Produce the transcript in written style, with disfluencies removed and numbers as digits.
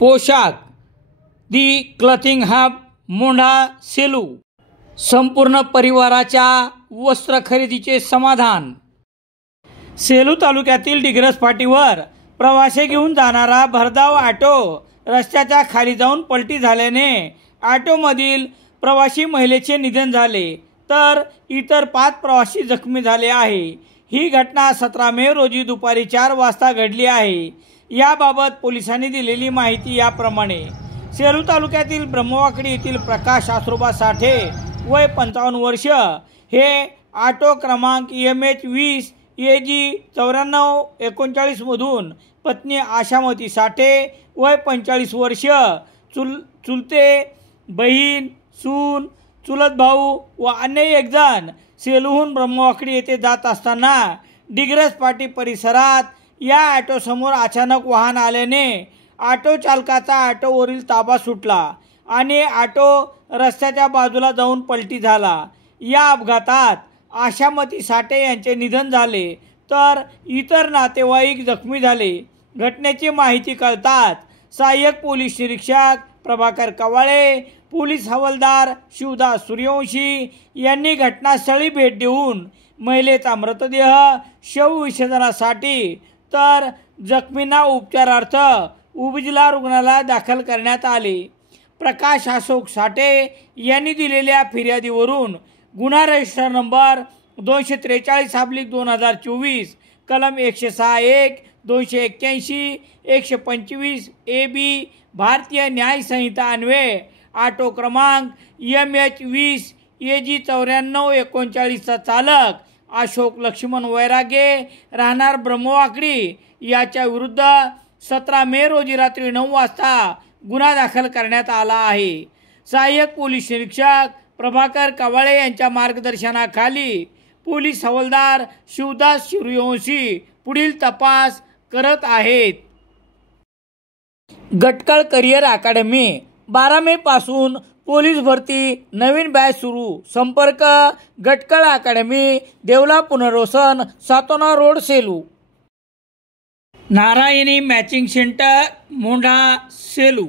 पोशाख दी क्लथिंग हब मोंढा सेलू संपूर्ण परिवाराच्या वस्त्र खरेदीचे समाधान। सेलू तालुक्यातील डिग्रस फाटीवर प्रवासी घेऊन जाणारा भरधाव ऑटो रस्त्याच्या खाली जाऊन पलटी झाल्याने ऑटोमधील प्रवासी महिलेचे निधन झाले तर इतर 5 प्रवासी जखमी झाले आहे। ही घटना 17 मे रोजी दुपारी 4 वाजता घडली आहे। याबाबत पोलिसांनी दिलेली माहिती याप्रमाणे। सेलू तालुक्यातील ब्रह्मवाकडी येथील प्रकाश आसरोबा साठे वय 55 वर्ष हे ऑटो क्रमांक MH20 AG 9439 मधून पत्नी आशामती साठे वय 45 वर्ष चुलते बहीण सून चुलत भाऊ व अन्य एक जण सेलूहून ब्रह्मवाकडी येथे जात असताना डिग्रस फाटी परिसरात या ऑटोसमोर अचानक वाहन आल्याने ऑटो चालकाचा ऑटोवरील ताबा सुटला आणि ऑटो रस्त्याच्या बाजूला जाऊन पलटी झाला। या अपघातात आशामती साठे यांचे निधन झाले तर इतर नातेवाईक जखमी झाले। घटनेची माहिती कळताच सहाय्यक पोलीस निरीक्षक प्रभाकर कवाळे, पोलीस हवालदार शिवदास सूर्यवंशी यांनी घटनास्थळी भेट देऊन महिलेचा मृतदेह शवविच्छेदनासाठी तर जखमींना उपचारार्थ उपजिल्हा रुग्णालयात दाखल करण्यात आले। प्रकाश अशोक साठे यांनी दिलेल्या फिर्यादीवरून गुन्हा रजिस्टर नंबर 243/2024 कलम 106(1), 281, 125 AB भारतीय न्याय संहिता अन्वये ऑटो क्रमांक MH20 AG 9439 चा चालक अशोक लक्ष्मण वैरागे राहणार ब्रह्मवाकडी याच्या विरुद्ध 17 मे रोजी रात्री 9 वाजता गुन्हा दाखल करण्यात आला आहे। सहाय्यक पोलीस निरीक्षक प्रभाकर कवाळे यांच्या मार्गदर्शनाखाली पोलीस हवालदार शिवदास सूर्यवंशी पुढील तपास करत आहेत। गटकळ करिअर अकॅडमी 12 मे पासून पोलीस भरती नवीन बॅच सुरू। संपर्क गटकळ अकॅडमी, देवला पुनर्वसन, Satona road, Selu. Narayani matching centre, Mondha, Selu.